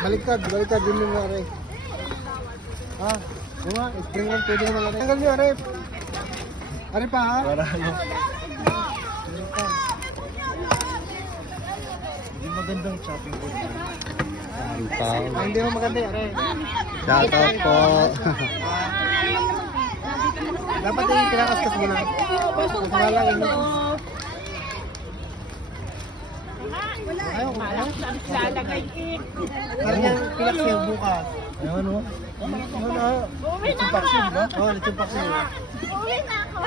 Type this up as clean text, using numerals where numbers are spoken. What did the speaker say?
Baliktad din yung are. Ha? Yung nga, spring roll pwede naman are. Tanggal nyo are. Are pa ha? Para ano? Hindi magandang chopping board. Ah, hindi mo maganda are. Shout out po. Dapat yung kinakaskas mo na. Wala lang yun. Ayaw ko. Lalagay it. Parang yung pinaksil bukas. Ano ano? Lechon paksiw, di ba? Oo, lechon paksiw. Uwi na ako.